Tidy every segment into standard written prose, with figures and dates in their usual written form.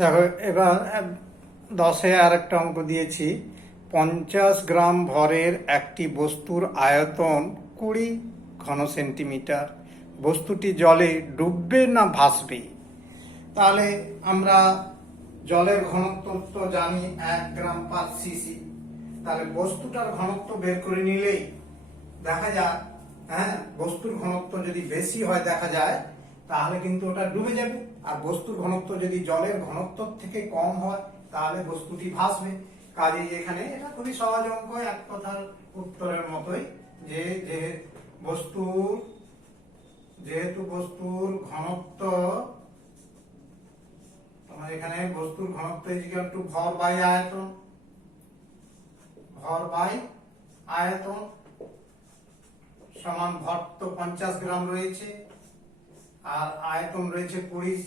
দেখো এবার 10-এ আর একটা অঙ্ক দিয়েছি। 50 গ্রাম ভরের একটি বস্তুর আয়তন 20 ঘন সেন্টিমিটার। বস্তুটি জলে ডুববে না ভাসবে? তাহলে আমরা জলের ঘনত্ব তো জানি 1 গ্রাম/সিসি। তাহলে বস্তুটার ঘনত্ব বের করে নিলেই দেখা যায়, হ্যাঁ, বস্তুর ঘনত্ব যদি বেশি হয় দেখা যায় তাহলে কিন্তু ওটা ডুবে যাবে, আর বস্তুর ঘনত্ব যদি জলের ঘনত্ব থেকে কম হয় তাহলে বস্তুটি ভাসবে। কাজেই এখানে এটা খুবই সহজ অঙ্ক, এক কথার উত্তরের মতোই, যে যে বস্তুর যেহেতু বস্তুর ঘনত্ব, তোমার এখানে বস্তুর ঘনত্ব ইকুয়াল টু ভর বাই আয়তন, ভর বাই আয়তন সমান, ভর তো 50 গ্রাম রয়েছে আর আয়তন রয়েছে 20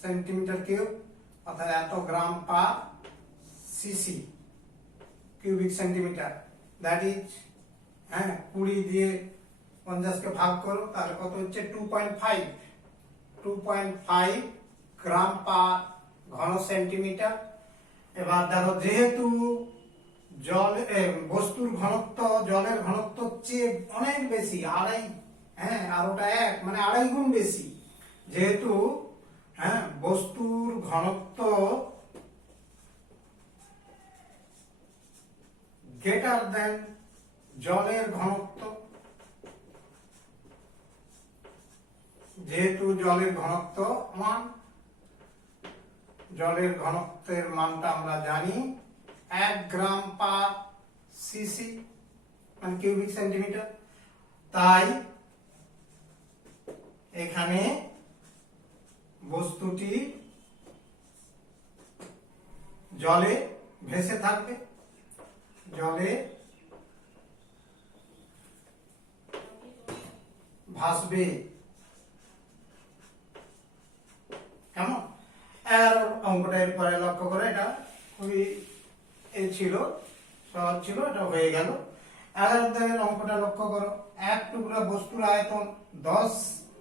সেন্টিমিটার কিউব, অর্থাৎ এত gram per CC cubic centimetre. That is, হ্যাঁ, 20 দিয়ে 50-কে ভাগ করো তাহলে কত হচ্ছে 2.5 গ্রাম পার ঘন সেন্টিমিটার। এবার দেখো, যেহেতু বস্তুর ঘনত্ব জলের ঘনত্ব চেয়ে অনেক বেশি, আড়াই, হ্যাঁ, আর ওটা এক, মানে 2.5 গুণ বেশি, যেহেতু, হ্যাঁ, বস্তুর ঘনত্ব গ্রেটার দেন জলের ঘনত্ব, যেহেতু জলের ঘনত্ব মান, জলের ঘনত্বের মানটা আমরা জানি 1 গ্রাম/সিসি মানে কিউবিক সেন্টিমিটার। তাই এখানে বস্তুটি জলে ভেসে থাকবে, জলে ভাসবে। কেমন? আর অঙ্কটা এরপরে লক্ষ্য করে, এটা খুবই ছিল, সহজ ছিল, এটা হয়ে গেল। 11 অঙ্কটা লক্ষ্য করো। এক টুকরা বস্তুর আয়তন 10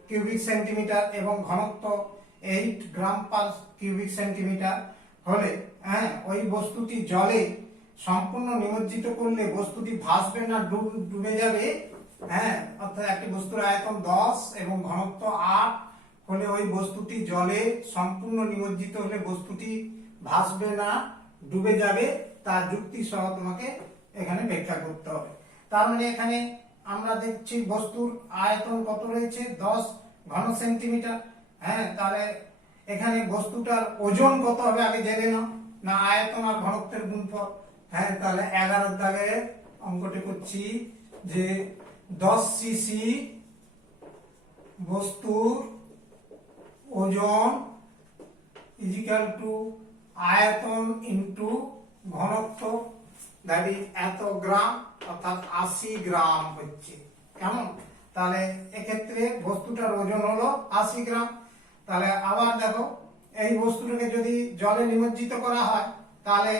কিউবিক সেন্টিমিটার এবং ঘনত্ব 8 গ্রাম পার কিউবিক সেন্টিমিটার হলে, হ্যাঁ, ওই বস্তুটি জলে সম্পূর্ণ নিমজ্জিত করলে বস্তুটি ভাসবে না ডুবে যাবে? হ্যাঁ, অর্থাৎ একটি বস্তুর আয়তন 10 এবং ঘনত্ব 8 হলে ওই বস্তুটি জলে সম্পূর্ণ নিমজ্জিত হলে বস্তুটি ভাসবে না ডুবে যাবে, তার যুক্তি সহ তোমাকে এখানে ব্যাখ্যা করতে হবে। তার মানে এখানে আমরা দেখছি বস্তুর আয়তন কত রয়েছে, 10 ঘন সেন্টিমিটার। হ্যাঁ, তাহলে এখানে বস্তুটার ওজন কত হবে আগে জেনে নাও, না আয়তন আর ঘনত্বের গুণফল। হ্যাঁ, তাহলে 11 দাগে অঙ্কটি করছি যে 10 সিসি বস্তুর ওজন ইজিক্যাল টু আয়তন ইন্টু ঘনত্ব, দ্যাট ইজ এত গ্রাম, অর্থাৎ 80 গ্রাম হচ্ছে। কেমন? তাহলে এক্ষেত্রে বস্তুটার ওজন হলো 80 গ্রাম। তাহলে আবার দেখো, এই বস্তুটাকে যদি জলে নিমজ্জিত করা হয় তাহলে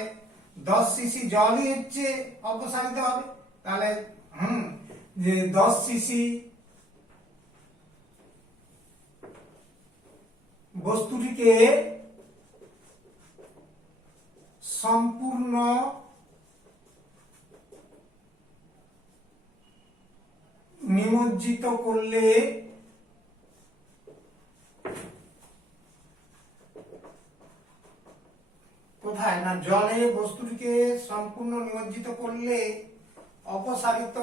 10 সিসি জলই হচ্ছে অপসারিত হবে। তাহলে যে 10 সিসি বস্তুটিকে সম্পূর্ণ নিমজ্জিত করলে কোথায়, না জলে বস্তুটিকে সম্পূর্ণ নিমজ্জিত করলে অপসারিত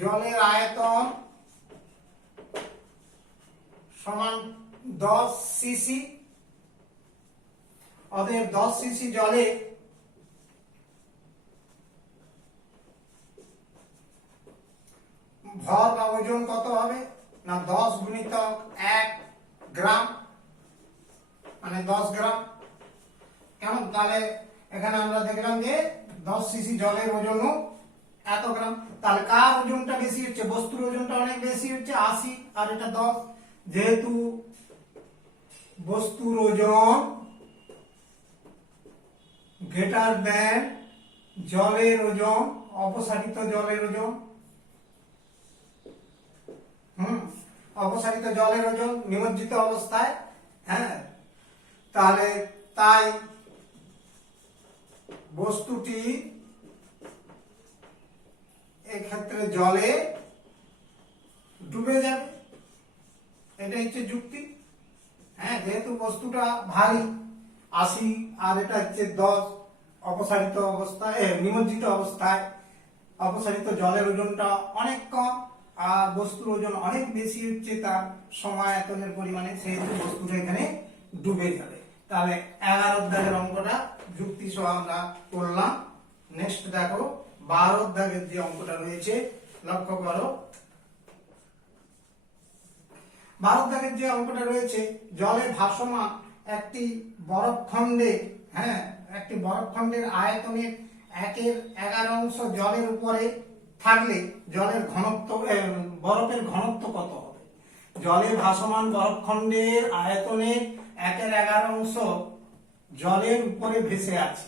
জলের আয়তন সমান 10 সিসি। অতএব 10 সিসি জলে ভর বা ওজন কত হবে, না 10 গুণিতক 1 গ্রাম মানে 10 গ্রাম। কেমন? তাহলে এখানে আমরা দেখলাম যে 10 সিসি জলের ওজন এত গ্রাম। তাহলে কার ওজনটা বেশি হচ্ছে? বস্তুর ওজনটা অনেক বেশি হচ্ছে, 80, আর এটা 10। যেহেতু বস্তুর ওজন গ্রেটার দেন জলের ওজন, অপসারিত জলের ওজন, অপসারিত জলের ওজন নিমজ্জিত অবস্থায়। হ্যাঁ, তাহলে তাই বস্তুটি এক্ষেত্রে জলে ডুবে যাবে, এটা হচ্ছে যুক্তি। হ্যাঁ, যেহেতু বস্তুটা ভারী 80 আর এটা হচ্ছে 10, অপসারিত অবস্থায় নিমজ্জিত অবস্থায় অপসারিত জলের ওজনটা অনেক কম আর বস্তুর ওজন অনেক বেশি হচ্ছে তার সমায়তনের পরিমাণে, সেহেতু বস্তুটা এখানে ডুবে যাবে। তাহলে 11 অধ্যায়ের অঙ্কটা যুক্তি সহ আমরা করলাম। নেক্সট দেখো 12 অধ্যায়ের যে অঙ্কটা রয়েছে, লক্ষ্য করো। 12 অধ্যায়ের যে অঙ্কটা রয়েছে, জলে ভাসমান একটি বরফখণ্ডে, হ্যাঁ, একটি বরফখণ্ডের আয়তনের 1/11 জলের উপরে থাকলে জলের ঘনত্ব, বরফের ঘনত্ব কত হবে? জলে ভাসমান বরফখণ্ডের আয়তনের 1/11 জলের উপরে ভেসে আছে,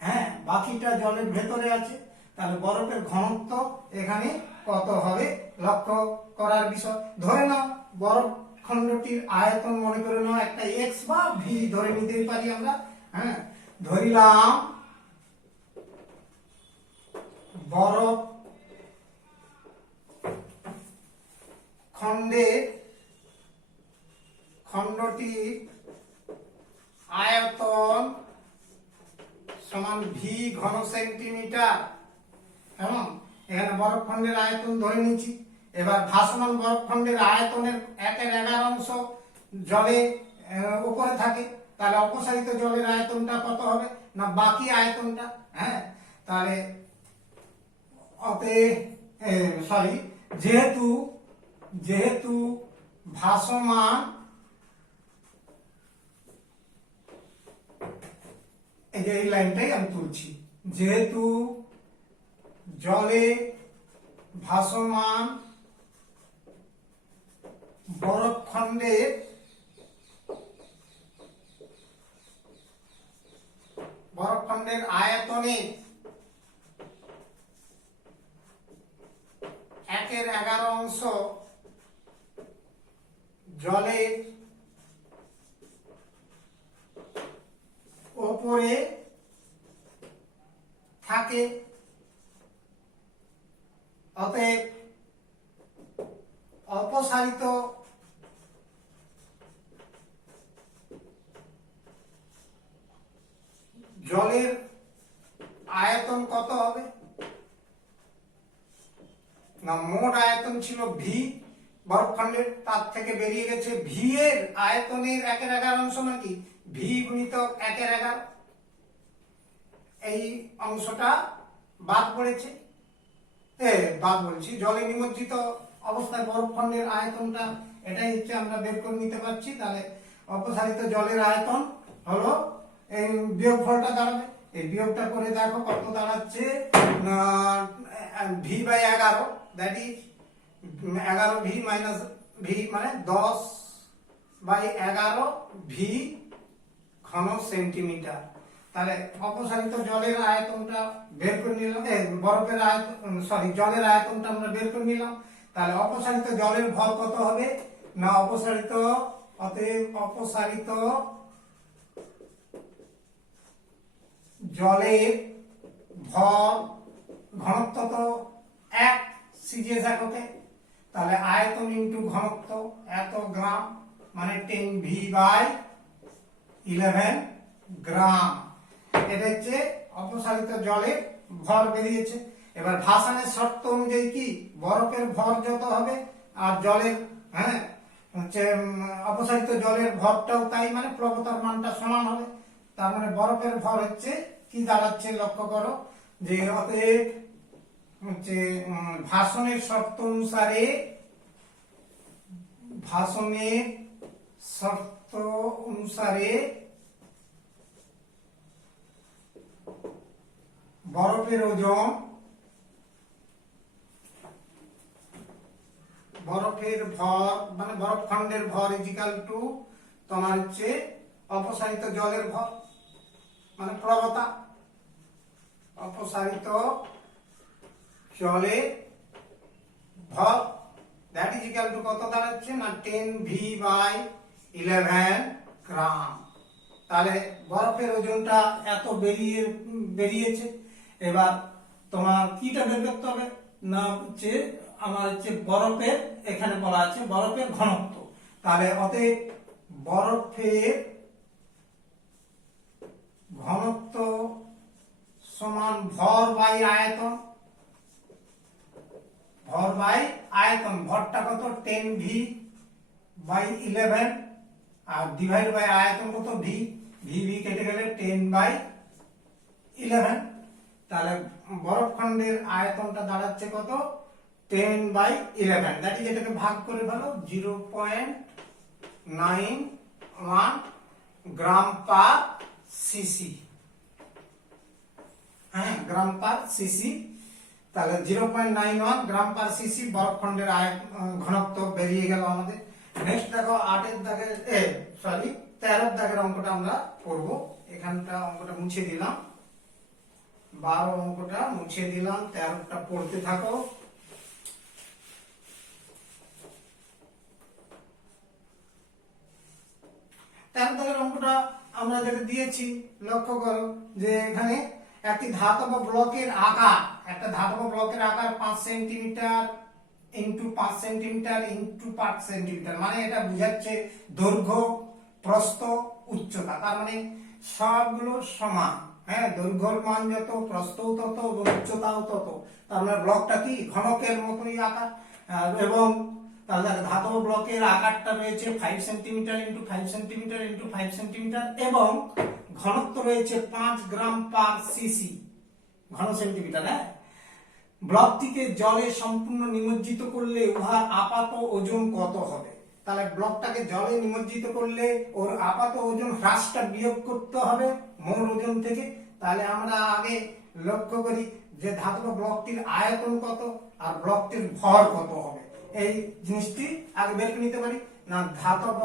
হ্যাঁ, বাকিটা জলের ভেতরে আছে, তাহলে বরফের ঘনত্ব এখানে কত হবে লক্ষ্য করার বিষয়। ধরে নাও বরফ খণ্ডটির আয়তন, মনে করে নাও একটা এক্স বা ভি ধরে নিতেই পারি আমরা। হ্যাঁ, ধরিলাম বরফ খণ্ডটির আয়তন সমান ভি ঘন সেন্টিমিটার। কেমন? এখানে বরফখণ্ডের আয়তন ধরে নিচ্ছি। এবার ভাসমান বরফখণ্ডের আয়তনের 1/11 জলে উপরে থাকে, তাহলে অপসারিত জলের আয়তনটা কত হবে? না বাকি আয়তনটা। হ্যাঁ, তাহলে যেহেতু ভাসমান, এই যে এই লাইনটাই আমি তুলছি, যেহেতু জলে ভাসমান বরফখণ্ডের আয়তনে 1/11 জলের ওপরে থাকে, অতএব অপসারিত জলের আয়তন কত হবে? না মোট আয়তন ছিল ভি বরফখণ্ডের, তার থেকে বেরিয়ে গেছে ভি এর আয়তনের 1/11 নাকি ভি গুণিতক 1/11, এই অংশটা বাদ পড়েছে। বাদ বলছি, জলে নিমজ্জিত অবস্থায় বরফখণ্ডের আয়তনটা এটাই হচ্ছে আমরা বের করে নিতে পারছি। তাহলে অপসারিত জলের আয়তন হলো, এই বিয়োগফলটা দাঁড়াবে, এই বিয়োগটা করে দেখো কত দাঁড়াচ্ছে, V by 11, that is 11 V minus V, মানে 10/11 ভি ঘন সেন্টিমিটার। তাহলে অপসারিত জলের আয়তনটা বের করে নিলাম, বরফের আয়তন, জলের আয়তনটা আমরা বের করে নিলাম। তাহলে অপসারিত জলের ভর কত হবে? না অপসারিত জলের ভর ঘনত্ব তো 1 সিজিএস এককে, তাহলে আয়তন ইন্টু ঘনত্ব এত গ্রাম, মানে 10v/11 গ্রাম। এটা হচ্ছে অপসারিত জলের ভর বেরিয়েছে। এবার ভাসনের শর্ত অনুযায়ী কি বরফের ভর যত হবে আর জলের, হ্যাঁ, হচ্ছে অপসারিত জলের ভরটাও তাই, মানে প্লবতার মানটা সমান হবে। তার মানে বরফের ভর হচ্ছে কি দাঁড়াচ্ছে লক্ষ্য করো, যে অতএব হচ্ছে ভাসনের শর্ত অনুসারে বরফের ওজন, বরফের ভর মানে বরফখণ্ডের ভর ইজিক্যাল টু তোমার হচ্ছে অপসারিত জলের ভর মানে প্লবতা, অপসারিত জলের ভর দ্যাট ইজ ইকুয়াল টু কত দাঁড়াচ্ছে না 10v/11 গ্রাম। তাহলে বরফের ওজনটা এত বেরিয়েছে। এবার তোমার কিটা বের করতে হবে না হচ্ছে আমার হচ্ছে বরফের, এখানে বলা আছে বরফের ঘনত্ব। তাহলে অতএব বরফের ঘনত্ব সমান ভর বাই আয়তন। ভর বাই আয়তন, ভরটা কত 10v/11 আর ডিভাইড বাই আয়তন কত ভি, ভি কেটে গেলে 10/11। তাহলে বরফখণ্ডের আয়তনটা দাঁড়াচ্ছে কত 10/11। দ্যাট ইজ এটাকে ভাগ করে ফেলো 0.91 গ্রাম পার সিসি। হ্যাঁ, গ্রাম পার সিসি। তাহলে 0.91 গ্রাম পার সিসি বরফখণ্ডের ঘনত্ব বেরিয়ে গেল আমাদের। নেক্সট দেখো 8 দাগের 13 দাগের অঙ্কটা আমরা করব। এখানটা অঙ্কটা মুছে দিলাম, 12 অঙ্কটা মুছে দিলাম, 13টা পড়তে থাকো। 13 দাগের অঙ্কটা আমরা যেটা দিয়েছি লক্ষ্য করো যে এখানে একটি ধাতব ব্লকের আকার, একটা ধাতব ব্লকের আকার 5 centimetre into 5 centimetre into 5 centimetre, মানে এটা বোঝাচ্ছে দৈর্ঘ্য, প্রস্থ, উচ্চতা। তার মানে সবগুলো সমান। হ্যাঁ, দৈর্ঘ্যর মান যত, প্রস্থও তত এবং উচ্চতাও তত। তার মানে ব্লকটা কি ঘনকের মতোই আকার। এবং তাহলে ধাতব ব্লকের আকারটা রয়েছে 5 centimetre into 5 centimetre into 5 centimetre এবং ঘনত্ব রয়েছে 5 গ্রাম পার সিসি ঘন সেন্টিমিটার। হ্যাঁ, ব্লকটিকে জলে সম্পূর্ণ নিমজ্জিত করলে উহার আপাত ওজন কত হবে? তাহলে ব্লকটাকে জলে নিমজ্জিত করলে ওর আপাত ওজন হ্রাসটা বিয়োগ করতে হবে মোট ওজন থেকে। তাহলে আমরা আগে লক্ষ্য করি যে ধাতব ব্লকটির আয়তন কত আর ব্লকটির ভর কত হবে, এই জিনিসটি আগে বের করে নিতে পারি। না, ধাতব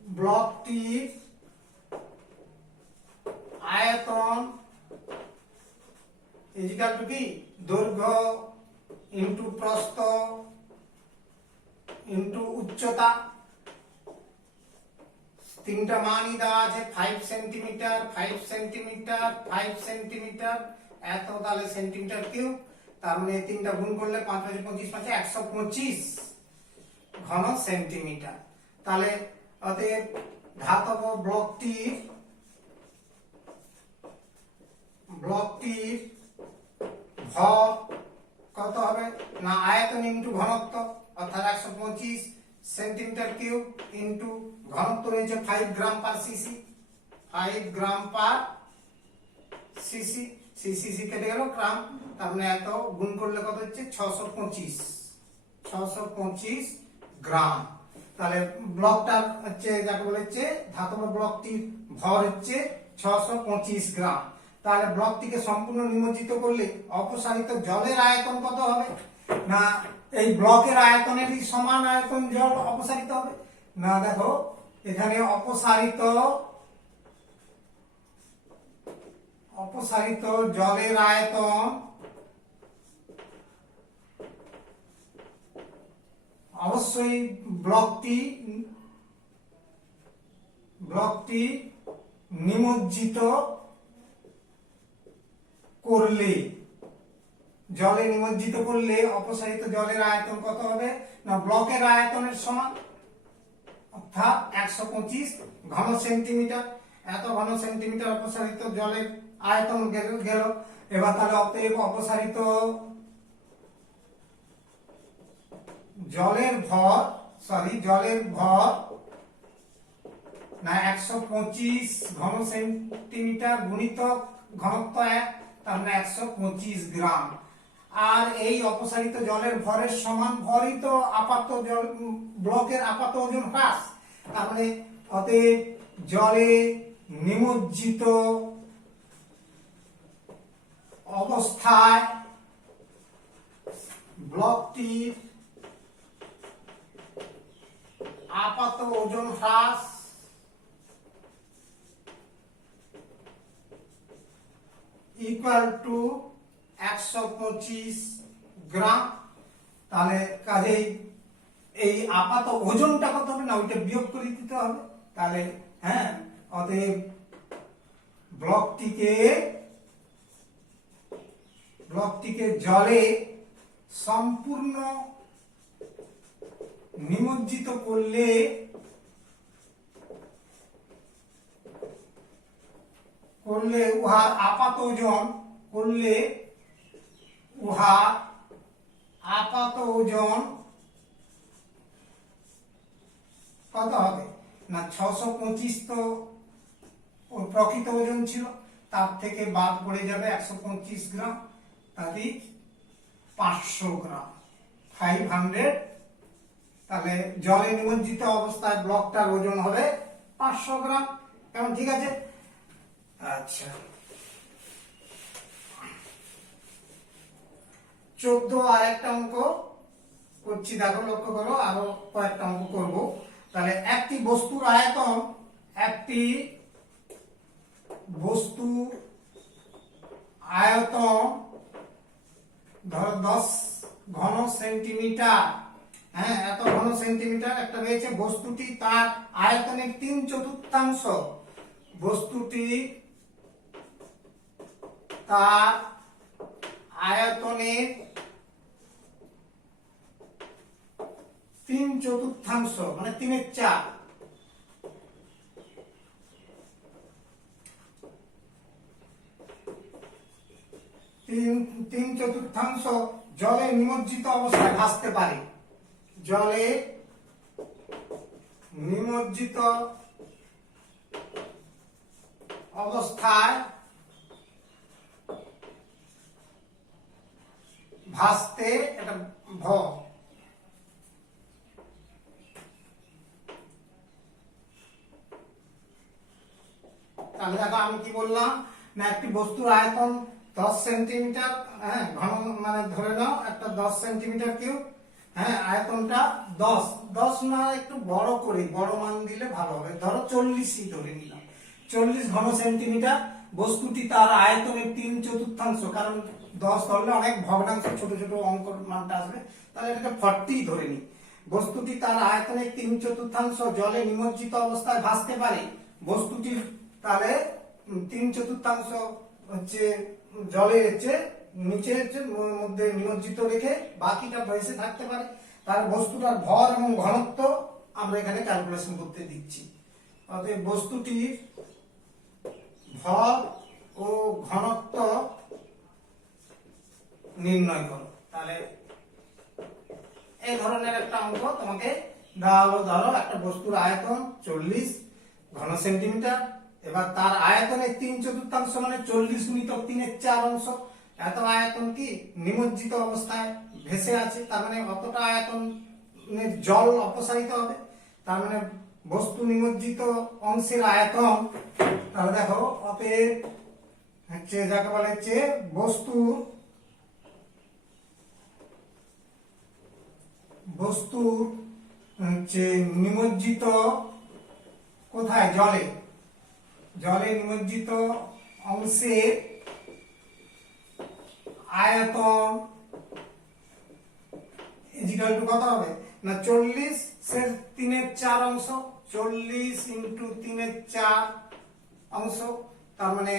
ব্লকটির আয়তন ইজিক্যাল টু কি দৈর্ঘ্য ইনটু প্রস্থ ইনটু উচ্চতা। তিনটা মানই দেওয়া আছে 5 সেন্টিমিটার 5 সেন্টিমিটার 5 সেন্টিমিটার এত, তাহলে সেন্টিমিটার কিউব। তার মানে তিনটা গুণ করলে 5 × 25 = 125 ঘন সেন্টিমিটার। তাহলে অতএব ধাতব ব্লকটির ভর কত হবে না আয়তন ইনটু ঘনত্ব, অর্থাৎ 125 সেন্টিমিটার কিউব ইনটু ঘনত্ব রয়েছে 5 গ্রাম পার সিসি, 5 গ্রাম পার সিসি। সিসি কেটে গেল গ্রাম, তার মানে এত গুণ করলে কত হচ্ছে 625 গ্রাম। তাহলে ব্লকটা হচ্ছে যাকে বলেছে ধাতব ব্লকটির ভর হচ্ছে 625 গ্রাম। তাহলে ব্লকটিকে সম্পূর্ণ নিমজ্জিত করলে অপসারিত জলের আয়তন কত হবে? না এই ব্লকের আয়তনেরই সমান আয়তন জল অপসারিত হবে। না দেখো এখানে অপসারিত জলের আয়তন অবশ্যই ব্লকটি নিমজ্জিত করলে, জলে নিমজ্জিত করলে অপসারিত জলের আয়তন কত হবে না ব্লকের আয়তনের সমান, অর্থাৎ 125 ঘন সেন্টিমিটার। এত ঘন সেন্টিমিটার অপসারিত জলের আয়তন গেল। এবার তাহলে অতএব অপসারিত জলের ভর না 125 ঘন সেন্টিমিটার গুণিতক ঘনত্ব 1, তার মানে 125 গ্রাম। আর এই অপসারিত জলের ভরের সমান ভরই তো আপাত জল ব্লকের আপাত ওজন হ্রাস। তার মানে অতএব জলে নিমজ্জিত অবস্থায় ব্লকটির আপাত ওজন হ্রাস ইকুয়াল টু 125 গ্রাম। তাহলে কাজেই এই আপাত ওজনটা কত হবে না ওইটা বিয়োগ করে দিতে হবে। তাহলে হ্যাঁ, অতএব ব্লকটিকে জলে সম্পূর্ণ নিমজ্জিত করলে উহার আপাত ওজন কত হবে না 625 তো ওর প্রকৃত ওজন ছিল, তার থেকে বাদ পড়ে যাবে 125 গ্রাম, তাতে 500 গ্রাম 500। তাহলে জলে নিমজ্জিত অবস্থায় ব্লকটার ওজন হবে 500 গ্রাম। কেমন, ঠিক আছে? আচ্ছা, 14 আর একটা অঙ্ক করছি, দেখো লক্ষ্য করো, আরো কয়েকটা অঙ্ক করব। তাহলে একটি বস্তুর আয়তন ধরো 10 ঘন সেন্টিমিটার। হ্যাঁ, এত ঘন সেন্টিমিটার একটা রয়েছে। বস্তুটি তার আয়তনের 3/4 বস্তুটি তার আয়তনের 3/4 মানে 3/4 জলে নিমজ্জিত অবস্থায় ভাসতে পারে। জলে নিমজ্জিত অবস্থায় ভাসতে, এটা ভ। তাহলে দেখো আমি কি বললাম না, একটি বস্তুর আয়তন 10 সেন্টিমিটার, হ্যাঁ, ঘন মানে ধরে নাও একটা 10 সেন্টিমিটার কিউব। হ্যাঁ, আয়তনটা 10 না, একটু বড় করে বড় মান দিলে ভালো হবে, ধরো 40ই ধরে নিলাম। 40 ঘন সেন্টিমিটার। বস্তুটি তার আয়তনের 3/4, কারণ 10 ধরলে অনেক ভগ্নাংশ ছোট ছোট অঙ্ক মানটা আসবে, তাহলে এটাকে 40 ধরে নি। বস্তুটি তার আয়তনের 3/4 জলে নিমজ্জিত অবস্থায় ভাসতে পারে। বস্তুটির তাহলে 3/4 হচ্ছে জলে নিচে মধ্যে নিমজ্জিত রেখে বাকিটা ভেসে থাকতে পারে। তার বস্তুটার ভর এবং ঘনত্ব আমরা এখানে ক্যালকুলেশন করতে দিচ্ছি। অতএব বস্তুটির ভর ও ঘনত্ব নির্ণয় করো। তাহলে এই ধরনের একটা অঙ্ক তোমাকে দেওয়া হলো, ধরো একটা বস্তুর আয়তন 40 ঘন সেন্টিমিটার, এবার তার আয়তনের 3/4 মানে 40 গুণিতক 3/4 এত আয়তন কি নিমজ্জিত অবস্থায় ভেসে আছে, তার মানে অতটা আয়তনের জল অপসারিত হবে, তার মানে বস্তু নিমজ্জিত অংশের আয়তন। তাহলে দেখো, অতএব হচ্ছে যাকে বলা হচ্ছে বস্তুর হচ্ছে নিমজ্জিত কোথায়, জলে নিমজ্জিত অংশের আয়তন ইজিক্যাল টু কত হবে না 40 এর 3/4, 40 ইন্টু 3/4, তার মানে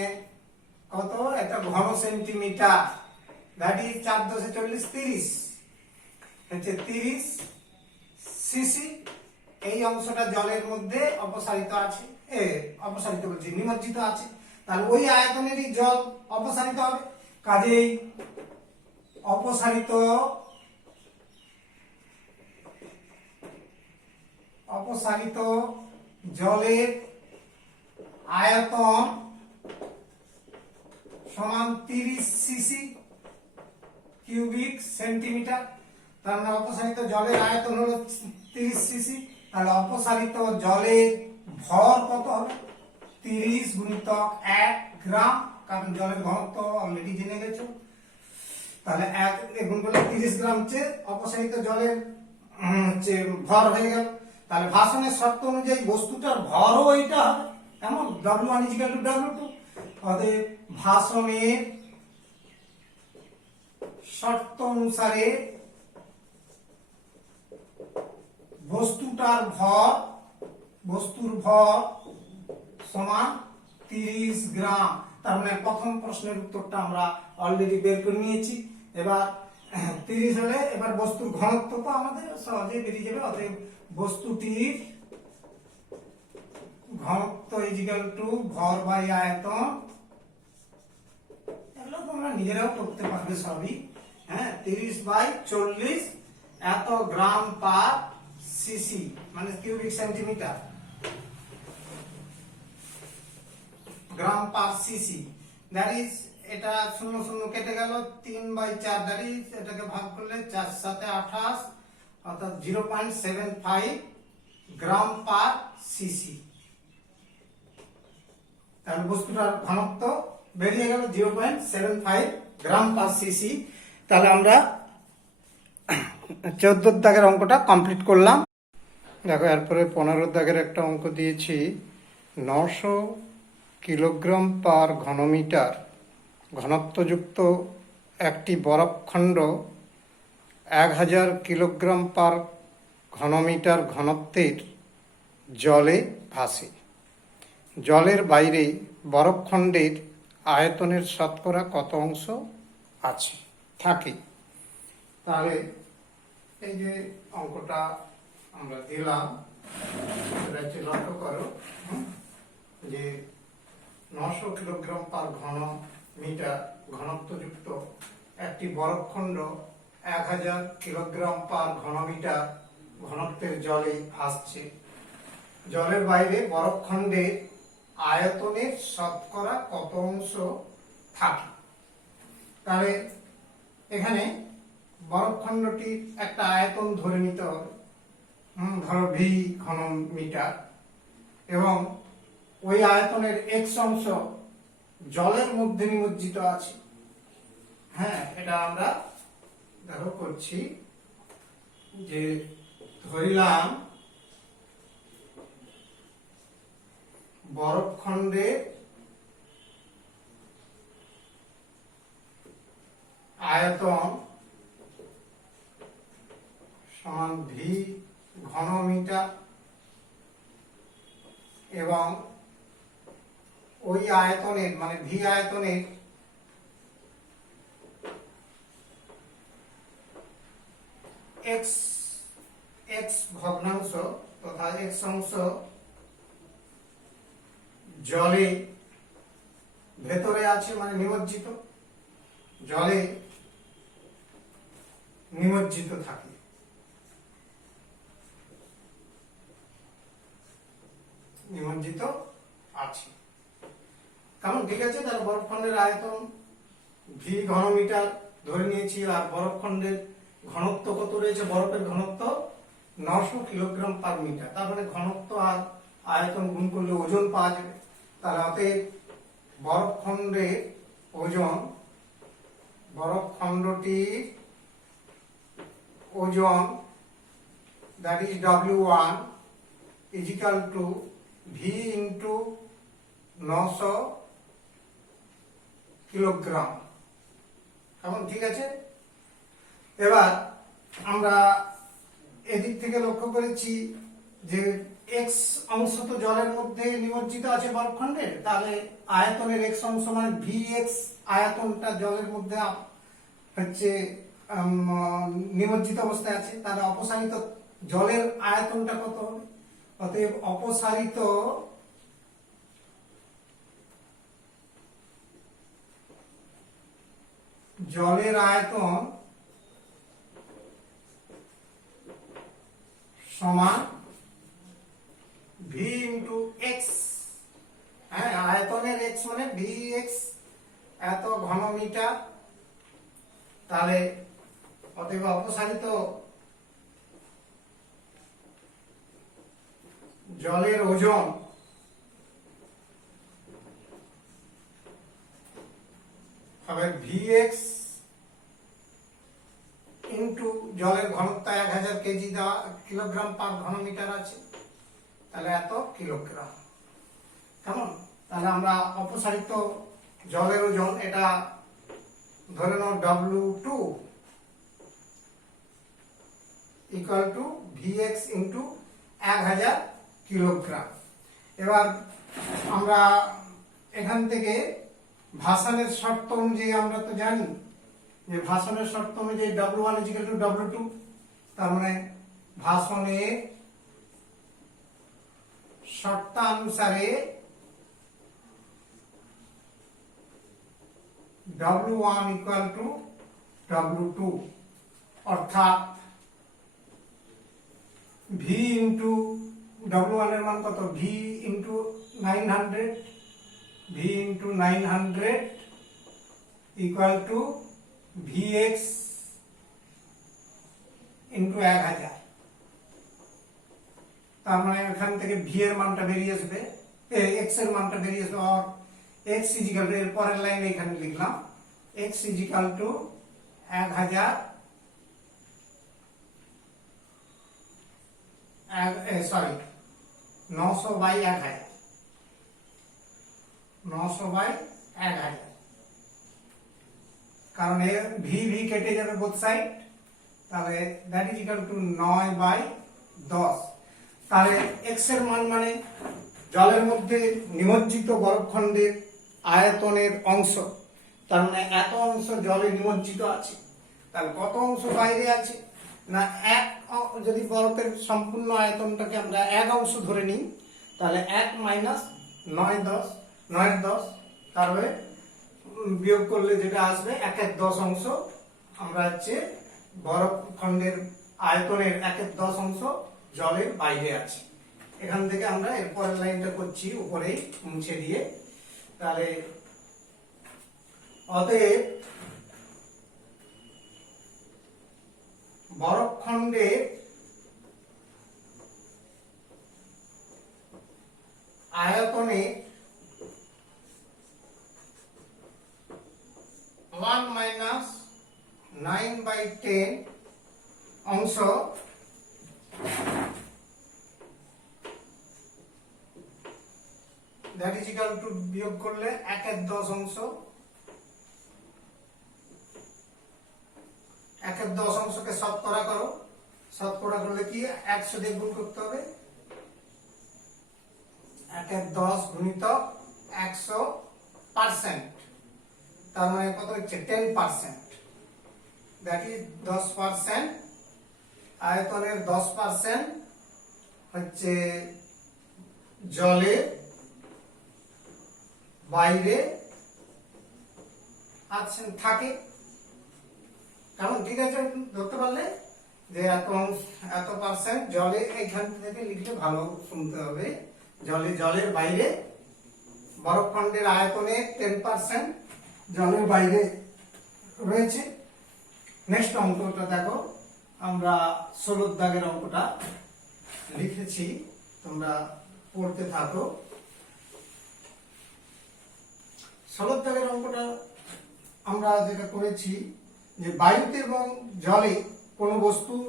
কত, এটা ঘন সেন্টিমিটার, দ্যাট ইজ 4 × 10 = 40, 30 হচ্ছে 30 সিসি। এই অংশটা জলের মধ্যে অপসারিত আছে, অপসারিত বলছি নিমজ্জিত আছে, তাহলে ওই আয়তনেরই জল অপসারিত হবে। কাজেই অপসারিত জলের আয়তন সমান 30 সিসি কিউবিক সেন্টিমিটার। তার মানে অপসারিত জলের আয়তন হলো 30 সিসি। তাহলে অপসারিত জলের ভর কত হবে, 30 গুণিতক 1 গ্রাম, কারণ জলের ঘনত্ব অলরেডি জেনে গেছো। তাহলে 1 গুণ করলে 30 গ্রাম হচ্ছে অপসারিত জলের হচ্ছে ভর হয়ে গেল। তাহলে ভাসনের শর্ত অনুযায়ী বস্তুটার ভরও এইটা হবে, কেমন, W1 = W2। অতএব ভাসনের শর্ত অনুসারে বস্তুর ভর সমান 30 গ্রাম। তার মানে প্রথম প্রশ্নের উত্তরটা আমরা অলরেডি বের করে নিয়েছি। এবার 30 হলে এবার বস্তুর ঘনত্ব তো আমাদের সহজে বেরিয়ে যাবে। অতএব বস্তুটির ঘনত্ব ইজিক্যাল টু ভর বাই আয়তন। এগুলো তোমরা নিজেরাও করতে পারবে সবই। হ্যাঁ, 30/40 এত গ্রাম পার সিসি মানে cubic centimetre, gram per CC. That is, এটা 0 কেটে গেল, 3/4, দ্যাট ইজ এটাকে ভাগ করলে 4 × 7 = 28, অর্থাৎ 0.75 গ্রাম পার সিসি। তাহলে বস্তুটার ঘনত্ব বেরিয়ে গেল 0.75 গ্রাম পার সিসি। তাহলে আমরা 14 দাগের অঙ্কটা কমপ্লিট করলাম। দেখো, এরপরে 15 দাগের একটা অঙ্ক দিয়েছি। 900 কিলোগ্রাম পার ঘনমিটার ঘনত্বযুক্ত একটি বরফখণ্ড 1000 কিলোগ্রাম পার ঘনমিটার ঘনত্বের জলে ভাসে। জলের বাইরে বরফখণ্ডের আয়তনের শতকরা কত অংশ থাকে? তাহলে এই যে অঙ্কটা আমরা দিলাম, সেটা হচ্ছে, লক্ষ্য করো যে 900 কিলোগ্রাম পার ঘন মিটার ঘনত্বযুক্ত একটি বরফখণ্ড 1000 কিলোগ্রাম পার ঘনমিটার ঘনত্বের জলে ভাসছে। জলের বাইরে বরফখণ্ডের আয়তনের শতকরা কত অংশ থাকে? তাহলে এখানে বরফখণ্ডটির একটা আয়তন ধরে নিতে হবে, ধরো ভি ঘন মিটার, এবং ওই আয়তনের এক্স অংশ জলের মধ্যে নিমজ্জিত আছে। হ্যাঁ, এটা আমরা দেখো করছি যে ধরিলাম বরফখণ্ডে আয়তন সমান ভি ঘন মিটার, এবং ওই আয়তনের মানে ভি আয়তনের এক্স ভগ্নাংশ তথা এক্স অংশ জলে ভেতরে আছে, মানে নিমজ্জিত, জলে নিমজ্জিত থাকে। নিমজ্জিত আছে কারণ, ঠিক আছে, তার বরফখণ্ডের আয়তন ভি ঘনমিটার ধরে নিয়েছি, আর বরফখণ্ডের ঘনত্ব কত রয়েছে? বরফের ঘনত্ব 900 কিলোগ্রাম পার মিটার। তার মানে ঘনত্ব আর আয়তন গুণ করলে ওজন পাওয়া যাবে। তাহলে অতএব বরফখণ্ডের ওজন, বরফখণ্ডটির ওজন, that is W1 equal to V into 900 kilogram. এখন ঠিক আছে, এবার আমরা এদিক থেকে লক্ষ্য করেছি যে এক্স অংশ তো জলের মধ্যে নিমজ্জিত আছে বরফখণ্ডের, তাহলে আয়তনের এক্স অংশ মানে ভি এক্স আয়তনটা জলের মধ্যে হচ্ছে নিমজ্জিত অবস্থায় আছে। তাহলে অপসারিত জলের আয়তনটা কত হবে? অতএব অপসারিত জলের আয়তন সমান ভি ইন্টু এক্স। হ্যাঁ, আয়তনের এক্স মানে ভি এক্স, এত ঘন মিটার। তাহলে অতএব অপসারিত জলের ওজন হবে ভি এক্স ইন্টু জলের ঘনত্ব 1000 কেজি দেওয়া, কিলোগ্রাম পার ঘন মিটার আছে, তাহলে এত কিলোগ্রাম। কেমন? তাহলে আমরা অপসারিত জলের ওজন এটা ধরে নাও W2 equal to Vx into 1000 kilogram. এবার আমরা এখান থেকে ভাষণের শর্ত অনুযায়ী আমরা তো জানি যে ভাষণের শর্ত অনুযায়ী W1 ইকুয়াল টু W2, তার মানে ভাষণের শর্তানুসারে W1 ইকুয়াল টু W2, অর্থাৎ V ইন্টু W1 এর মান কত, V into 900, V into 900 equal to Vx into 1000। তার মানে এখান থেকে V এর মানটা বেরিয়ে আসবে, x এর মানটা বেরিয়ে আসবে, আর x ইজিক্যাল টু, এর পরের লাইনে এখানে লিখলাম x equal to 1000 sorry 900 by 1000, 900 by 1000, কারণ এর v কেটে যাবে বোথ সাইড, তাহলে that is equal to 9 by 10। তাহলে x এর মান মানে জলের মধ্যে নিমজ্জিত বরফখণ্ডের আয়তনের অংশ, তার মানে এত অংশ জলে নিমজ্জিত আছে, তাহলে কত অংশ বাইরে আছে না এক, যদি বরফের সম্পূর্ণ আয়তনটাকে আমরা 1 অংশ ধরে নিই, তাহলে 1 মাইনাস 9 10 তারপরে বিয়োগ করলে যেটা আসবে 1/10 অংশ আমরা হচ্ছে বরফখণ্ডের আয়তনের 1/10 অংশ জলের বাইরে আছে। এখান থেকে আমরা এর পরের লাইনটা করছি উপরেই মুছে দিয়ে, তাহলে অতএব বরফখণ্ডের আয়তনে 1 মাইনাস 9/10 অংশ দ্যাট ইজ ইকুয়াল টু, বিয়োগ করলে 1/10 অংশ, 1/10 অংশকে শতকরা করো, শতকরা করলে কি 100 দিয়ে গুণ করতে হবে, 1/10 গুণিতক 100%, তার মানে কত হচ্ছে 10%, দ্যাট ইজ 10%, আয়তনের 10% হচ্ছে জলের বাইরে আছে থাকে। কেমন ঠিক আছে ধরতে পারলে যে এত পার্সেন্ট জলে, এইখান থেকে লিখলে ভালো শুনতে হবে, জলের বাইরে, বরফখণ্ডের আয়তনে 10% জলের বাইরে রয়েছে। নেক্সট অঙ্কটা দেখো, আমরা 16 দাগের অঙ্কটা লিখেছি, তোমরা পড়তে থাকো। 16 দাগের অঙ্কটা আমরা যেটা করেছি যে বায়ুতে এবং জলে কোন বস্তুর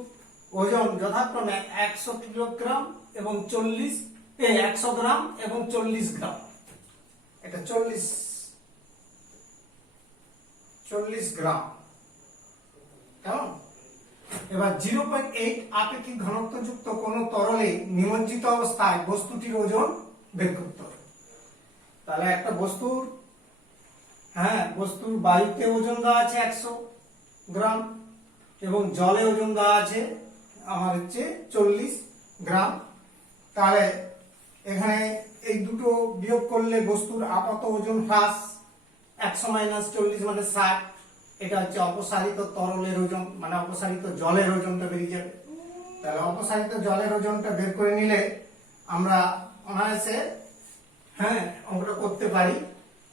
ওজন যথাক্রমে 100 কিলোগ্রাম এবং 100 গ্রাম এবং 40 গ্রাম, এটা 40 গ্রাম, কেমন। এবার 0.8 আপেক্ষিক ঘনত্বযুক্ত কোন তরলে নিমজ্জিত অবস্থায় বস্তুটির ওজন বের করতে হবে। তাহলে একটা বস্তুর বায়ুতে ওজন দেওয়া আছে 100 গ্রাম এবং জলে ওজন দেওয়া আছে আমার হচ্ছে 40 গ্রাম। তাহলে এখানে এই দুটো বিয়োগ করলে বস্তুর আপাত ওজন হ্রাস, 100 মাইনাস 40 মানে 60, এটা হচ্ছে অপসারিত তরলের ওজন, মানে অপসারিত জলের ওজনটা বেরিয়ে যাবে। তাহলে অপসারিত জলের ওজনটা বের করে নিলে আমরা অনায়াসে অঙ্কটা করতে পারি।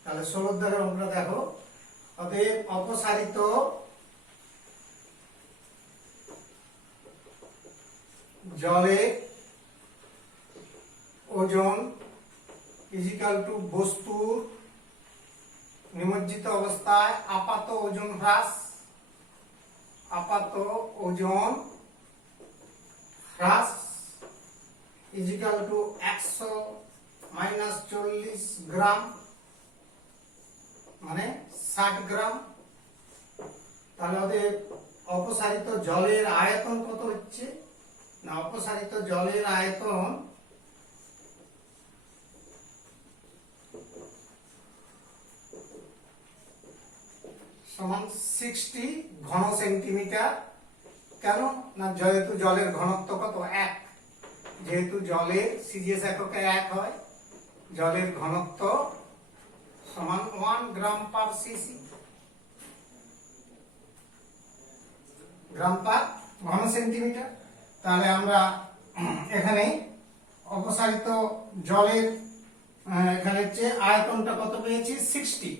তাহলে 16 দাগের অঙ্কটা দেখো, অতএব অপসারিত জলের ওজন ইজিক্যাল টু বস্তুর নিমজ্জিত অবস্থায় আপাত ওজন হ্রাস, ইজিক্যাল টু 100 মাইনাস 40 গ্রাম মানে 60 গ্রাম তাহলে ওদের অপসারিত জলের আয়তন কত হচ্ছে না, অপসারিত জলের আয়তন সমান 60 ঘন সেন্টিমিটার। কেন না, যেহেতু জলের ঘনত্ব কত 1, যেহেতু জলের সিজিএস এককে 1 হয়, জলের ঘনত্ব সমান 1 গ্রাম পার সিসি, গ্রাম পার ঘন সেন্টিমিটার। তাহলে আমরা এখানে অপসারিত জলের এখানে হচ্ছে আয়তনটা কত পেয়েছি 60।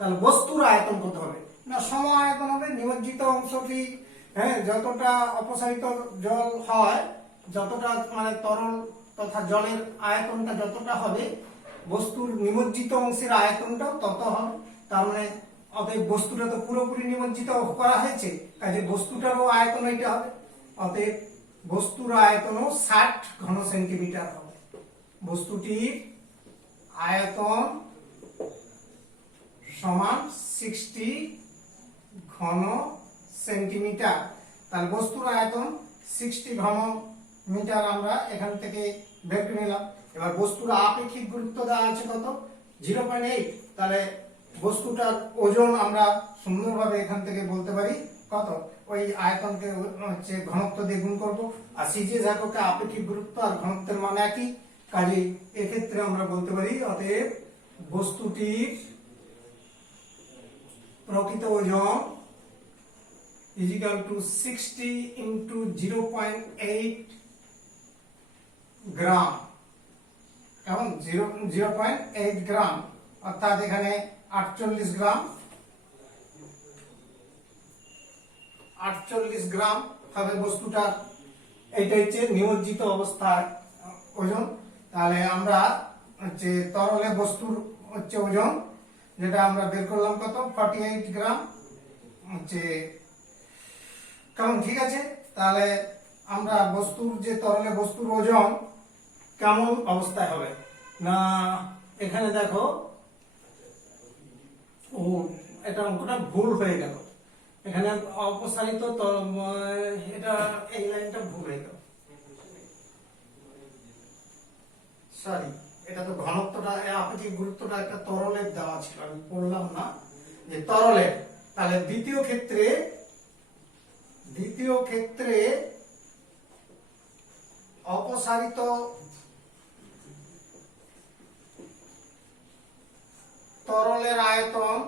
তাহলে বস্তুর আয়তন কত হবে না, সম আয়তন হবে নিমজ্জিত অংশটি, হ্যাঁ, যতটা অপসারিত জল হয়, যতটা মানে তরল তথা জলের আয়তনটা যতটা হবে, বস্তুর নিমজ্জিত অংশের আয়তনটাও তত হবে। তার মানে অতএব বস্তুটা তো পুরোপুরি নিমজ্জিত করা হয়েছে, কাজে বস্তুটারও আয়তন এটা হবে। অতএব বস্তুর আয়তনও 60 ঘন সেন্টিমিটার হবে। বস্তুটির আয়তন সমান 60 ঘন সেন্টিমিটার। তাহলে বস্তুর আয়তন 60 ঘন মিটার আমরা এখান থেকে বের করে নিলাম। এবার বস্তুর আপেক্ষিক গুরুত্ব দেওয়া আছে কত 0.8। তাহলে বস্তুটার ওজন আমরা সুন্দরভাবে এখান থেকে বলতে পারি কত, ওই আয়তনকে হচ্ছে ঘনত্ব দিয়ে গুণ করব, আর সিজিএস এককে আপেক্ষিক গুরুত্ব আর ঘনত্বের মান একই, কাজে এক্ষেত্রে আমরা বলতে পারি অতএব বস্তুটির প্রকৃত ওজন is equal to 60 into 0.8 গ্রাম। কেমন 0.8 গ্রাম, অর্থাৎ এখানে 48 গ্রাম, 48 গ্রাম হবে বস্তুটার। এইটা হচ্ছে নিমজ্জিত অবস্থার ওজন। তাহলে আমরা হচ্ছে তরলে বস্তুর হচ্ছে ওজন, যেটা আমরা বের করলাম কত 48 গ্রাম হচ্ছে। কেমন, ঠিক আছে। তাহলে আমরা বস্তুর যে তরলে বস্তুর ওজন কেমন অবস্থায় হবে না, এখানে দেখো ও এটা অঙ্কটা ভুল হয়ে গেল, এখানে অপসারিত এটা এই লাইনটা ভুল হয়ে গেল, সরি, এটা তো ঘনত্বটা আপেক্ষিক গুরুত্বটা একটা তরলের দেওয়া ছিল, আমি পড়লাম না যে তরলের। তাহলে দ্বিতীয় ক্ষেত্রে অপসারিত তরলের আয়তন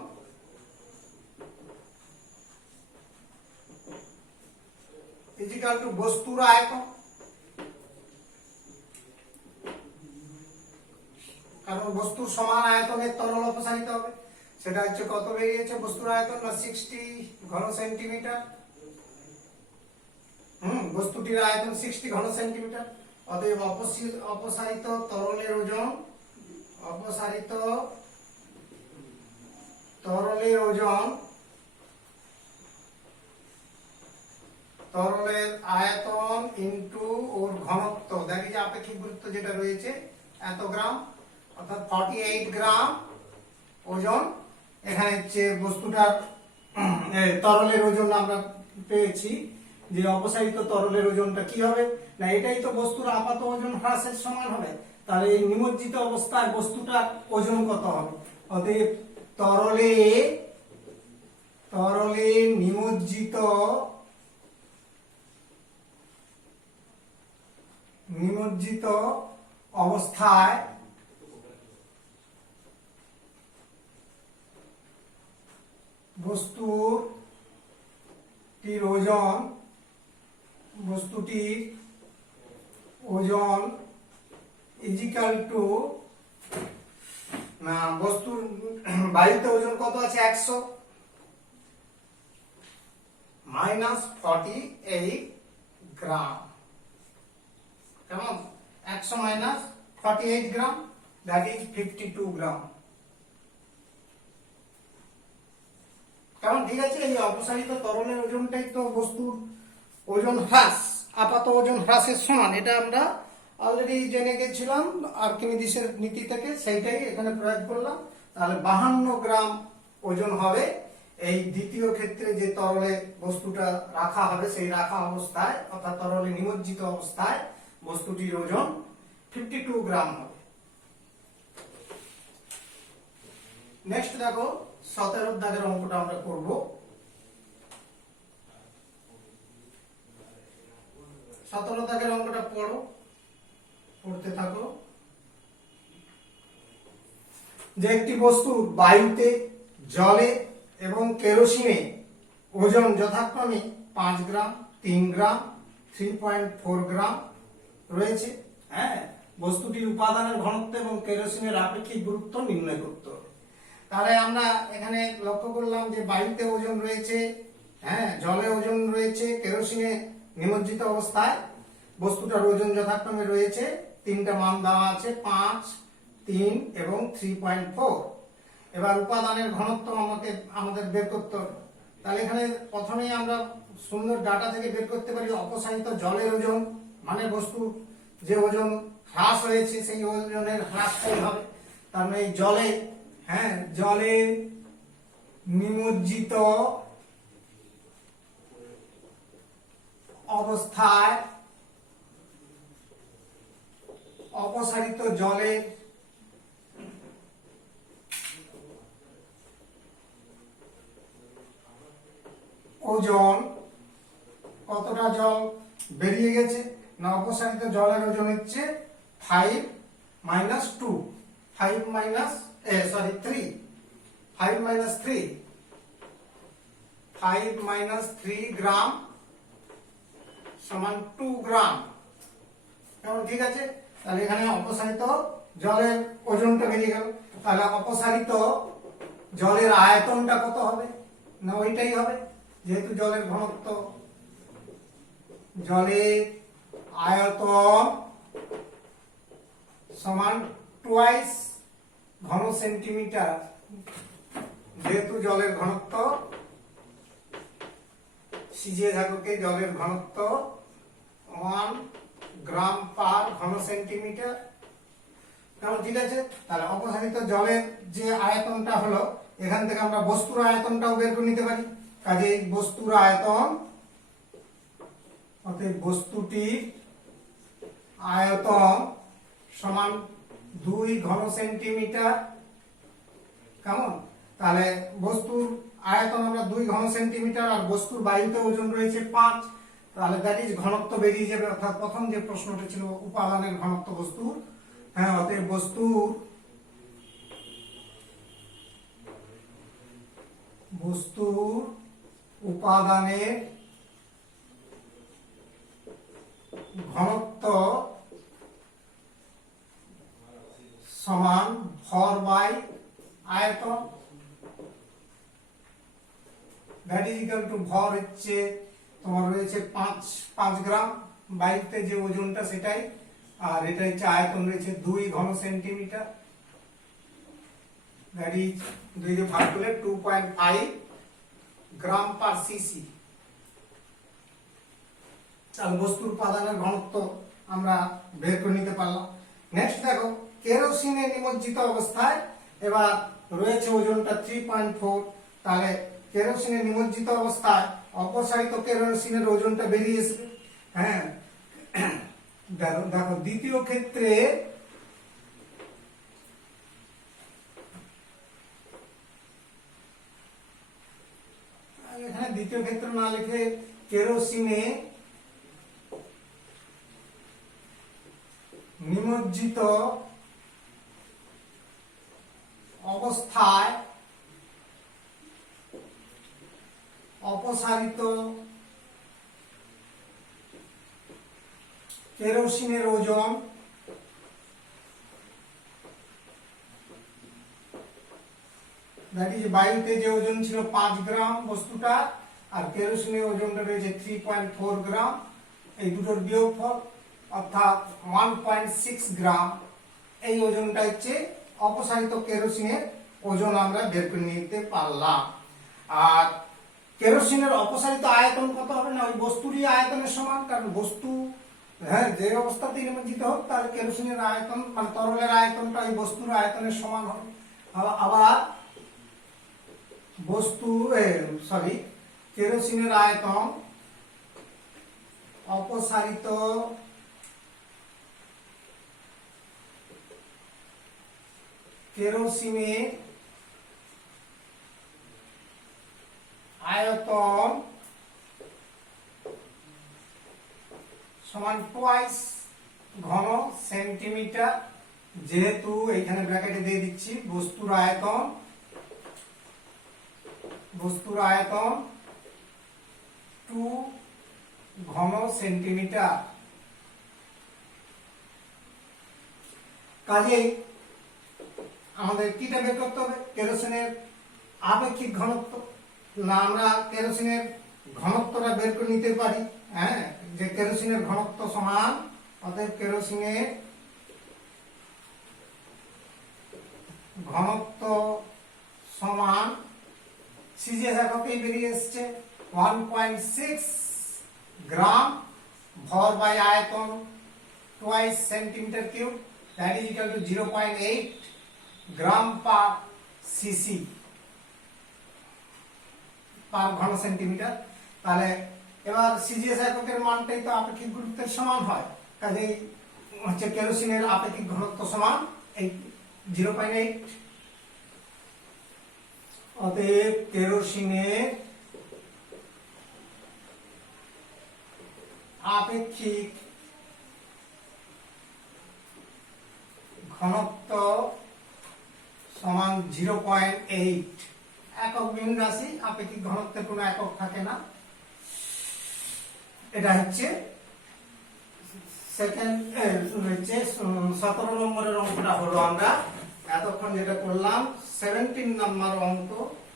ইজিক্যাল টু বস্তুর আয়তন, কারণ বস্তুর সমান আয়তনের তরল অপসারিত হবে। সেটা হচ্ছে কত বেরিয়েছে বস্তুর আয়তন না 60 ঘন সেন্টিমিটার। বস্তুটির আয়তন 60 ঘন সেন্টিমিটার। অতএব অপসারিত তরলের ওজন, অপসারিত তরলের ওজন তরলের আয়তন ইনটু ওর ঘনত্ব, দেখি যে আপেক্ষিক গুরুত্ব যেটা রয়েছে এত গ্রাম, অর্থাৎ 48 গ্রাম ওজন। এখানে হচ্ছে বস্তুটার তরলের ওজন আমরা পেয়েছি, যে অপসারিত তরলের ওজনটা কি হবে না, এটাই তো বস্তুর আপাত ওজন হ্রাসের সমান হবে। তাহলে এই নিমজ্জিত অবস্থায় বস্তুটার ওজন কত হবে, অতএব তরলে নিমজ্জিত অবস্থায় বস্তুটির ওজন ইজিক্যাল টু না, বস্তুর বায়ুতে ওজন কত আছে 100 মাইনাস 48 গ্রাম। কেমন, 100 মাইনাস 48 গ্রাম, দ্যাট ইজ 52 গ্রাম। কেমন, ঠিক আছে। এই অপসারিত তরলের ওজনটাই তো বস্তুর ওজন হ্রাস, আপাত ওজন হ্রাসের সমান, এটা আমরা অলরেডি জেনে গেছিলাম আর্কিমিডিসের নীতি থেকে, সেইটাই এখানে প্রয়োগ করলাম। তাহলে 52 গ্রাম ওজন হবে এই দ্বিতীয় ক্ষেত্রে যে তরলে বস্তুটা রাখা হবে সেই রাখা অবস্থায় অর্থাৎ তরলে নিমজ্জিত অবস্থায় বস্তুটির ওজন 52 গ্রাম হবে। নেক্সট দেখো 17 দাগের অঙ্কটা আমরা করব। 17 দাগের অঙ্কটা পড়তে থাকো। যে একটি বস্তু বায়ুতে, জলে এবং কেরোসিনে ওজন যথাক্রমে 5 গ্রাম, 3 গ্রাম, 3.4 গ্রাম রয়েছে। হ্যাঁ, বস্তুটির উপাদানের ঘনত্ব এবং কেরোসিনের আপেক্ষিক গুরুত্ব নির্ণয় করতে হবে। তাহলে আমরা এখানে লক্ষ্য করলাম যে বায়ুতে ওজন রয়েছে, হ্যাঁ, জলে ওজন রয়েছে, কেরোসিনে নিমজ্জিত অবস্থায় বস্তুটার ওজন যথাক্রমে রয়েছে। তিনটা মান দেওয়া আছে, 5, 3 এবং 3.4। এবার উপাদানের ঘনত্ব আমাদের বের করতে হবে। তাহলে এখানে প্রথমেই আমরা সুন্দর ডাটা থেকে বের করতে পারি অপসারিত জলের ওজন, মানে বস্তু যে ওজন হ্রাস হয়েছে সেই ওজনের হ্রাসটাই হবে। তার মানে জলে, হ্যাঁ, জলে নিমজ্জিত অবস্থায় অপসারিত জলের ওজন, কতটা জল বেরিয়ে গেছে না, অপসারিত জলের ওজন হচ্ছে 5 - 2, 5 - 3 গ্রাম সমান 2 গ্রাম। কেমন, ঠিক আছে? তাহলে এখানে অপসারিত জলের ওজনটা বেরিয়ে গেল। তাহলে অপসারিত জলের আয়তনটা কত হবে না, ওইটাই হবে, যেহেতু জলের ঘনত্ব, জলের আয়তন সমান টুয়াইস ঘন সেন্টিমিটার, যেহেতু জলের ঘনত্ব, সিজিয়ে থাকুকে জলের ঘনত্ব 1 গ্রাম পার ঘন সেন্টিমিটার। কেমন, ঠিক আছে? তাহলে অপসারিত জলের যে আয়তনটা হলো, এখান থেকে আমরা বস্তুর আয়তনটাও বের করে নিতে পারি। কাজে বস্তুর আয়তন, অতএব বস্তুটির আয়তন সমান 2 ঘন সেন্টিমিটার। কেমন? তাহলে বস্তুর আয়তন আমরা 2 ঘন সেন্টিমিটার, আর বস্তুর বায়ুতে ওজন রয়েছে 5। তাহলে দ্যাট ইজ ঘনত্ব বেরিয়ে যাবে। অর্থাৎ প্রথম যে প্রশ্নটা ছিল উপাদানের ঘনত্ব বস্তুর, হ্যাঁ, অতএব বস্তুর উপাদানের ঘনত্ব সমান ভর বাই আয়তন। দ্যাট ইজ ইকুয়াল টু, ভর হচ্ছে তোমার রয়েছে 5 গ্রাম, বায়ুতে যে ওজনটা সেটাই, আর এটা হচ্ছে আয়তন রয়েছে 2 ঘন সেন্টিমিটার। দ্যাট ইজ 2 দিয়ে ভাগ করলে 2.5 গ্রাম পার সিসি। তাহলে বস্তুর উপাদানের ঘনত্ব আমরা বের করে নিতে পারলাম। নেক্সট দেখো, কেরোসিনে নিমজ্জিত অবস্থায় এবার রয়েছে ওজনটা 3.4। তাহলে কেরোসিনে নিমজ্জিত অবস্থায় অপসারিত কেরোসিনের ওজনটা বেরিয়ে আসবে। হ্যাঁ, দেখো দ্বিতীয় ক্ষেত্রে এখানে দ্বিতীয় ক্ষেত্র না লিখে কেরোসিনে নিমজ্জিত অবস্থায় অপসারিত কেরোসিনের ওজন দ্যাট ইজ বায়ুতে যে ওজন ছিল 5 গ্রাম বস্তুটা, আর কেরোসিনের ওজনটা রয়েছে 3.4 গ্রাম। এই দুটোর বিয়োগফল অর্থাৎ 1.6 গ্রাম। এই ওজনটা হচ্ছে অপসারিত কেরোসিনের ওজন, আমরা বের করে নিতে পারলাম। আর কেরোসিনের অপসারিত আয়তন কত হবে না, ওই বস্তুরই আয়তনের সমান। কারণ বস্তু, হ্যাঁ, যে অবস্থাতে নিমজ্জিত হোক, তাহলে কেরোসিনের আয়তন মানে তরলের আয়তনটা ওই বস্তুর আয়তনের সমান হবে। আবার বস্তু সরি কেরোসিনের আয়তন অপসারিত কেরোসিনের আয়তন সমান টুয়াইস ঘন সেন্টিমিটার। যেহেতু এখানে ব্র্যাকেটে দিয়ে দিচ্ছি বস্তুর আয়তন 2 ঘন সেন্টিমিটার। কাজেই আমাদের কিটা বের করতে হবে? কেরোসিনের আপেক্ষিক ঘনত্ব। না, আমরা কেরোসিনের ঘনত্বটা বের করে নিতে পারি, হ্যাঁ, যে কেরোসিনের ঘনত্ব সমান, অতএব কেরোসিনের ঘনত্ব সমান সিজিএস এককেই বেরিয়ে এসছে 1.6 গ্রাম ভর বাই আয়তন twice centimetre cube, that is equal to 0.8 gram per CC per ঘন সেন্টিমিটার। তাহলে এবার সিজিএস এককের মানটাই তো আপেক্ষিক গুরুত্বের সমান হয়, কাজেই হচ্ছে কেরোসিনের আপেক্ষিক ঘনত্ব সমান এই 0.8। অতএব কেরোসিনের আপেক্ষিক ঘনত্ব সমান 0.8। একক বিহীন রাশি, আপেক্ষিক ঘনত্বের কোনো একক থাকে না। এটা হচ্ছে সেকেন্ড 17 নম্বরের অঙ্কটা হলো। আমরা এতক্ষণ যেটা করলাম 17 নম্বর অঙ্ক,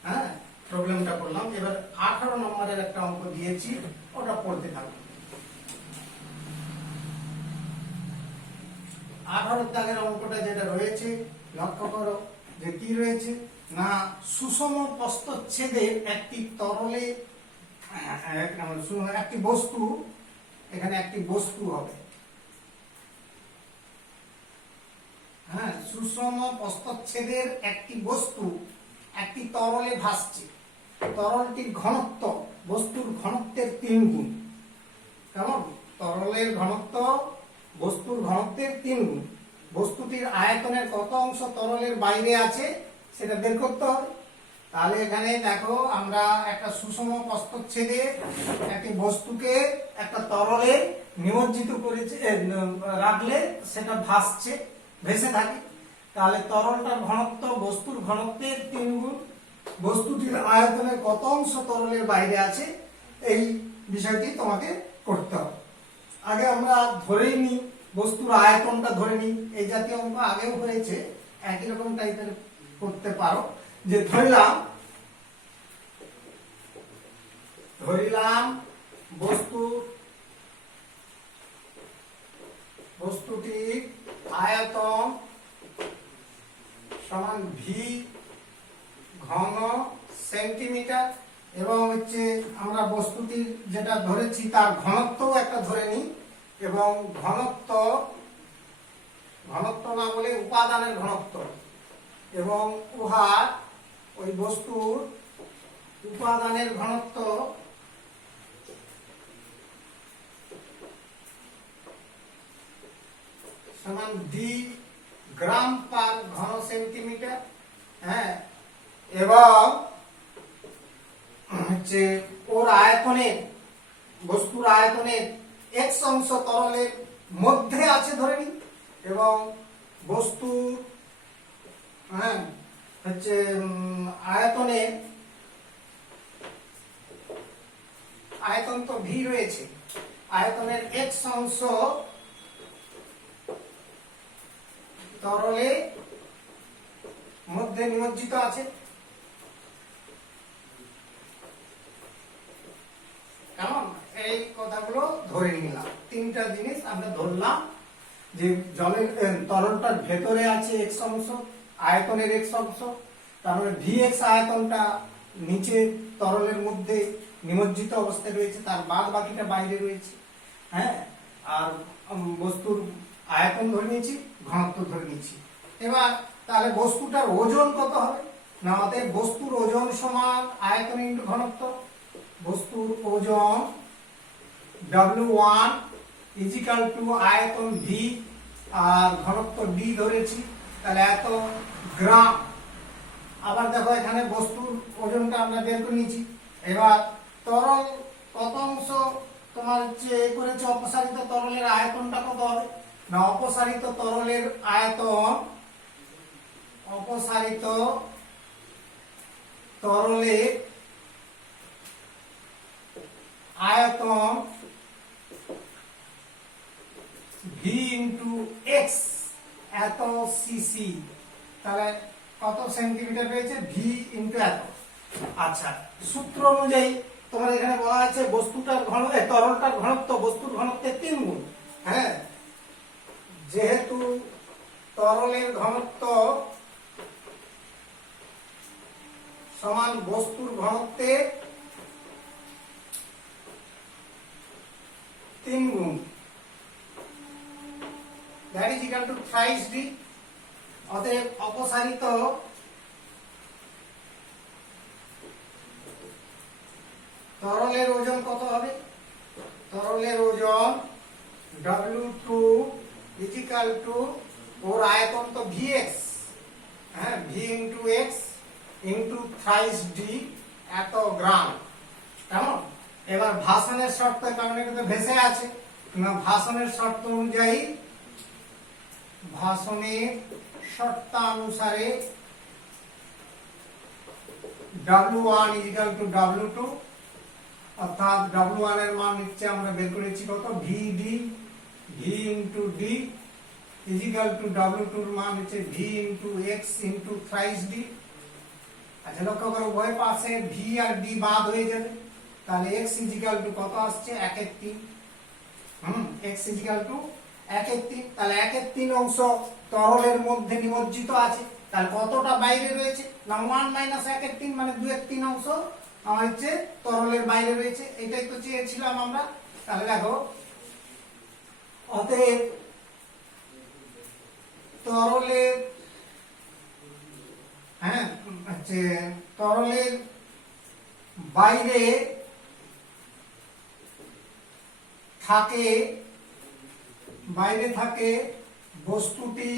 হ্যাঁ, প্রবলেমটা করলাম। এবার 18 নম্বরের একটা অঙ্ক দিয়েছি, ওটা পড়তে থাকুন। 18 দাগের অঙ্কটা যেটা রয়েছে লক্ষ্য করো যে কি রয়েছে না, সুষম প্রস্থচ্ছেদের একটি তরলে একটি বস্তু, এখানে একটি বস্তু হবে, হ্যাঁ, সুষম প্রস্থচ্ছেদের একটি বস্তু একটি তরলে ভাসছে। তরলটির ঘনত্ব বস্তুর ঘনত্বের 3 গুণ। কেমন? তরলের ঘনত্ব বস্তুর ঘনত্বের 3 গুণ। বস্তুটির আয়তনের কত অংশ তরলের বাইরে আছে সেটা বের করতে হবে। তাহলে এখানে দেখো, আমরা একটা সুষম প্রস্থচ্ছেদে একটি বস্তুকে একটা তরলে নিমজ্জিত করেছে, রাখলে সেটা ভাসছে, ভেসে থাকে। তাহলে তরলটার ঘনত্ব বস্তুর ঘনত্বের 3 গুণ। বস্তুটির আয়তনের কত অংশ তরলের বাইরে আছে এই বিষয়টি তোমাকে করতে হবে। আগে আমরা ধরেই নিই, বস্তুর আয়তনটা ধরে নিই। এই জাতীয় অঙ্ক আগেও হয়েছে, একই রকম টাইপের করতে পারো। যে ধরিলাম বস্তুটির আয়তন সমান ভি ঘন সেন্টিমিটার, এবং হচ্ছে আমরা বস্তুটির যেটা ধরেছি তার ঘনত্বও একটা ধরে নিই, এবং ঘনত্ব না বলে উপাদানের ঘনত্ব, এবং উহার ওই বস্তুর উপাদানের ঘনত্ব সমান ডি গ্রাম পার ঘন সেন্টিমিটার, হ্যাঁ, এবং হচ্ছে ওর আয়তনের, বস্তুর আয়তনের এক্স অংশ তরলের মধ্যে আছে ধরে নিই, এবং বস্তুর, হ্যাঁ, হচ্ছে আয়তন তো ভি রয়েছে, আয়তনের এক্স অংশ তরলে মধ্যে নিমজ্জিত আছে। কেমন? এই কথাগুলো ধরে নিলাম, 3টা জিনিস আমরা ধরলাম যে জলের তরলটার ভেতরে আছে এক্স অংশ, আয়তনের এক্স অংশ, তারপরে ভি এক্স আয়তনটা নিচে তরলের মধ্যে নিমজ্জিত অবস্থায় রয়েছে, তার বাদ বাকিটা বাইরে রয়েছে, হ্যাঁ, আর বস্তুর আয়তন ধরে নিয়েছি, ঘনত্ব ধরে নিয়েছি। এবার তাহলে বস্তুটার ওজন কত হবে না অতএব বস্তুর ওজন সমান আয়তন ইন্টু ঘনত্ব। বস্তুর ওজন W1 ইজিক্যাল টু আয়তন V আর ঘনত্ব D ধরেছি, তাহলে এত গ্রাম। আবার দেখো এখানে বস্তুর ওজনটা আমরা বের করে নিয়েছি। এবার তরল কত অংশ তোমার হচ্ছে করেছে, অপসারিত তরলের আয়তনটা কত হবে না, অপসারিত তরলের আয়তন, অপসারিত তরলের আয়তন V ইন্টু এক্স এত সিসি, তাহলে কত সেন্টিমিটার পেয়েছে, V ইন্টু এত। আচ্ছা, সূত্র অনুযায়ী তোমার এখানে বলা আছে বস্তুটার ঘনত্ব, তরলটার ঘনত্ব বস্তুর ঘনত্বের 3 গুণ। হ্যাঁ, যেহেতু তরলের ঘনত্ব সমান বস্তুর ঘনত্বের 3 গুণ, that is equal to thrice D। অতএব অপসারিত তরলের ওজন কত হবে, তরলের ওজন W2 ইজিক্যাল টু ওর আয়তন তো Vx, হ্যাঁ V into X into thrice D এত গ্রাম, কেমন। এবার ভাষণের শর্ত, কারণ এটা তো ভেসে আছে না, ভাষণের শর্ত অনুযায়ী, ভাষণের শর্তানুসারে W1 ইজিক্যাল টু W2, অর্থাৎ W1 এর মান নিচ্ছে আমরা বের করেছি কত, VD, V into D equal to W2 এর মান হচ্ছে V into X into thrice D. আচ্ছা, লক্ষ্য করো উভয় পাশে V আর D বাদ হয়ে যাবে, তাহলে x ইজিক্যাল টু কত আসছে, 1/3। x ইজিক্যাল টু 1/3, তাহলে 1/3 অংশ তরলের মধ্যে নিমজ্জিত আছে, তাহলে কতটা বাইরে রয়েছে না 1 মাইনাস 1/3 মানে 2/3 অংশ আমার হচ্ছে তরলের বাইরে রয়েছে, এটাই তো চেয়েছিলাম আমরা। তাহলে দেখো অতএব তরলের, হ্যাঁ হচ্ছে তরলের বাইরে থাকে বস্তুটি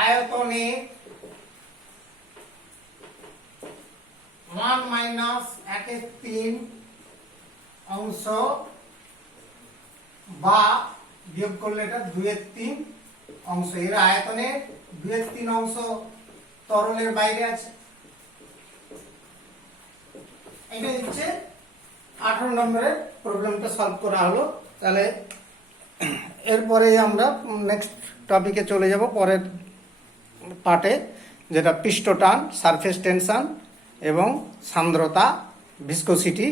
আয়তনে 1 মাইনাস 1/3 অংশ, বা বিয়োগ করলে এটা 2/3 অংশ, এর আয়তনে 2/3 অংশ তরলের বাইরে আছে। এটা হচ্ছে 18 নম্বরের প্রবলেমটা সলভ করা হলো। তাহলে এরপরে আমরা নেক্সট টপিকে চলে যাব, পরের পার্টে, যেটা পৃষ্ঠটান, সারফেস টেনশন এবং সান্দ্রতা, ভিসকোসিটি